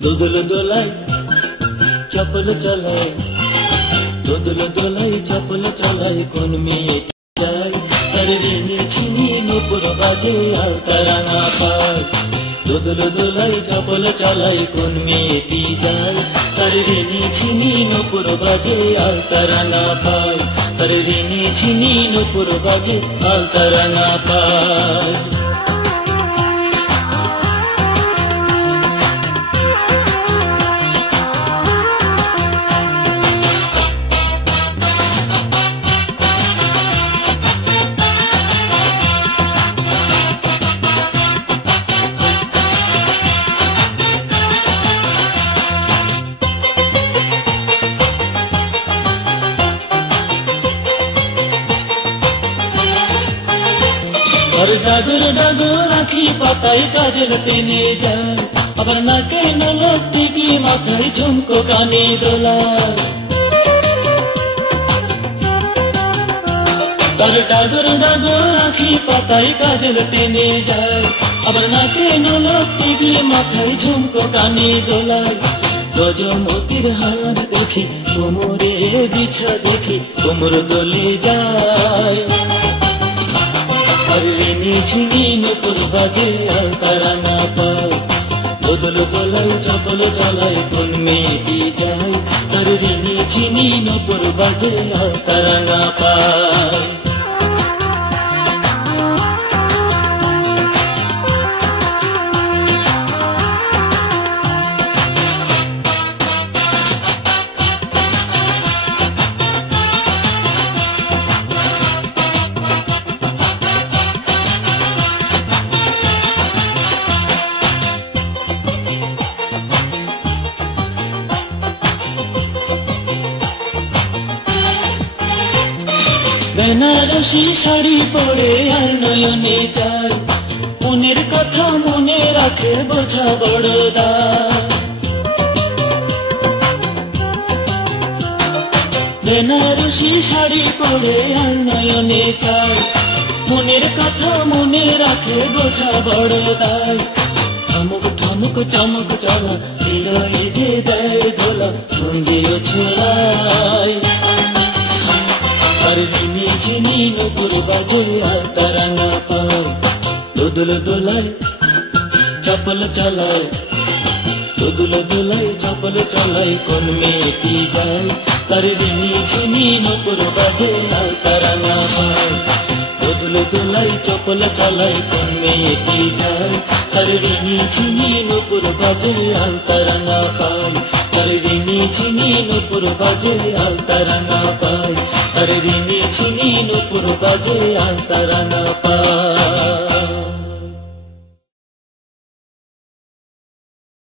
দোদল দোলাই চপল চলায়, দোদল দোলাই চপল চলায়, কোন মেয়েটি যায় তার ঋণে ছিনি নূপুর বাজে আলতা রাঙা পায়। দোদল দোলাই চপল চলায়, কোন মেয়েটি যায় তার ঋণে ছিনি নূপুর বাজে আলতা রাঙা পায়, তার ঋণে ছিনি নূপুর বাজে আলতা রাঙা পায়। और डागर डागर आखी पाताई काजल टेने जाए, আবার নাকে নলক টিপি মাথায় ঝুমকো কানে দোলায়। তার ডাগর ডাগর আখি পাতায় কাজল টেনে যায়, আবার নাকে নলক টিপি মাথায় ঝুমকো কানে দোলায়। গজমতির হার দেখি কোমরে বিছা দেখি কোমর দোলে যায়, আর ঋণে ছিনি নূপুর বাজে আলতা রাঙা পায়। দোদল দোলাই চপল চলায়, কোন মেয়েটি যায় তার ঋণে ছিনি নূপুর বাজে আলতা রাঙা পায়। বেনারসি শাড়ি পরে আর নয়নে যায়, মনের কথা মনে রাখে বোঝা বড় দায়। বেনারসি শাড়ি পরে আর নয়নে যায়, মনের কথা মনে রাখে বোঝা বড় দায়। ঠমক ঠমক চমক চলা হৃদয়ে যে দেয় দোলা সঙ্গীর ছোড়ায়, আর ঋণে ছিনি নূপুর বাজে আলতা রাঙা পায়। দোদল দোলাই চপল চলায়, দোদল দোলাই চপল চলায়, কোন মেয়েটি যায় তার ঋণে ছিনি নূপুর বাজে আলতা রাঙা পায়। দোদল দোলাই চপল চলায়, কোন মেয়েটি যায় তার ঋণে ছিনি নূপুর বাজে আলতা রাঙা পায়, তার ঋণে ছিনি নূপুর বাজে আলতা রাঙা পায়, তার ঋণে ছিনি নূপুর বাজে আলতা রাঙা পায়।